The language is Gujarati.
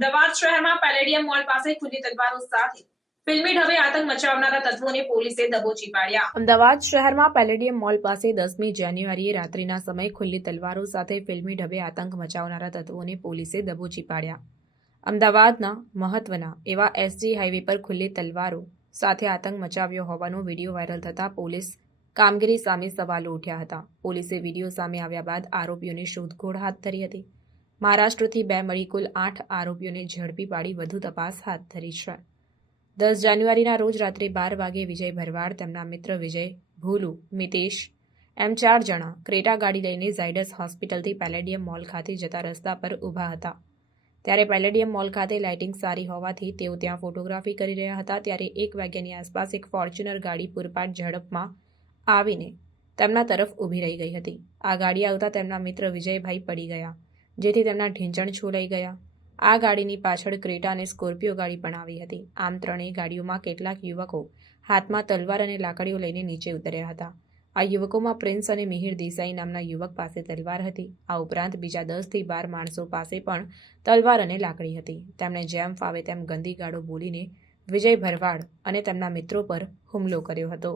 અમદાવાદ શહેરમાં પેલેડિયમ મોલ પાસે ખુલ્લી તલવારો સાથે ફિલ્મી ઢબે આતંક મચાવનારા તત્વોને પોલીસે દબોચી પાડ્યા અમદાવાદ શહેરમાં પેલેડિયમ મોલ પાસે દસમી જાન્યુઆરીએ રાત્રિના સમયે ખુલ્લી તલવારો સાથે ફિલ્મી ઢબે આતંક મચાવનારા તત્વોને પોલીસે દબોચી પાડ્યા અમદાવાદના મહત્વના એવા એસજી હાઈવે પર ખુલ્લી તલવારો સાથે આતંક મચાવ્યો હોવાનો વીડિયો વાયરલ થતાં પોલીસ કામગીરી સામે સવાલો ઉઠ્યા હતા. પોલીસે વીડિયો સામે આવ્યા બાદ આરોપીઓની શોધખોળ હાથ ધરી હતી. મહારાષ્ટ્રથી બે મળી કુલ આઠ આરોપીઓને ઝડપી પાડી વધુ તપાસ હાથ ધરી છે. દસ જાન્યુઆરીના રોજ રાત્રે બાર વાગે વિજય ભરવાડ, તેમના મિત્ર વિજય, ભોલુ, મિતેશ, એમ ચાર જણા ક્રેટા ગાડી લઈને ઝાયડસ હોસ્પિટલથી પેલેડિયમ મોલ ખાતે જતા રસ્તા પર ઊભા હતા. ત્યારે પેલેડિયમ મોલ ખાતે લાઇટિંગ સારી હોવાથી તેઓ ત્યાં ફોટોગ્રાફી કરી રહ્યા હતા. ત્યારે એક વાગ્યાની આસપાસ એક ફોર્ચ્યુનર ગાડી પૂરપાટ ઝડપમાં આવીને તેમના તરફ ઊભી રહી ગઈ હતી. આ ગાડી આવતા તેમના મિત્ર વિજયભાઈ પડી ગયા. જેથી તેમના ઢીંચણ છોલાઈ ગયા. આ ગાડીની પાછળ ક્રેટા અને સ્કોર્પિયો ગાડી પણ આવી હતી. આમ ત્રણેય ગાડીઓમાં કેટલાક યુવકો હાથમાં તલવાર અને લાકડીઓ લઈને નીચે ઉતર્યા હતા. આ યુવકોમાં પ્રિન્સ અને મિહિર દેસાઈ નામના યુવક પાસે તલવાર હતી. આ ઉપરાંત બીજા દસથી બાર માણસો પાસે પણ તલવાર અને લાકડી હતી. તેમણે જેમ ફાવે તેમ ગંદી ગાળો બોલીને વિજય ભરવાડ અને તેમના મિત્રો પર હુમલો કર્યો હતો.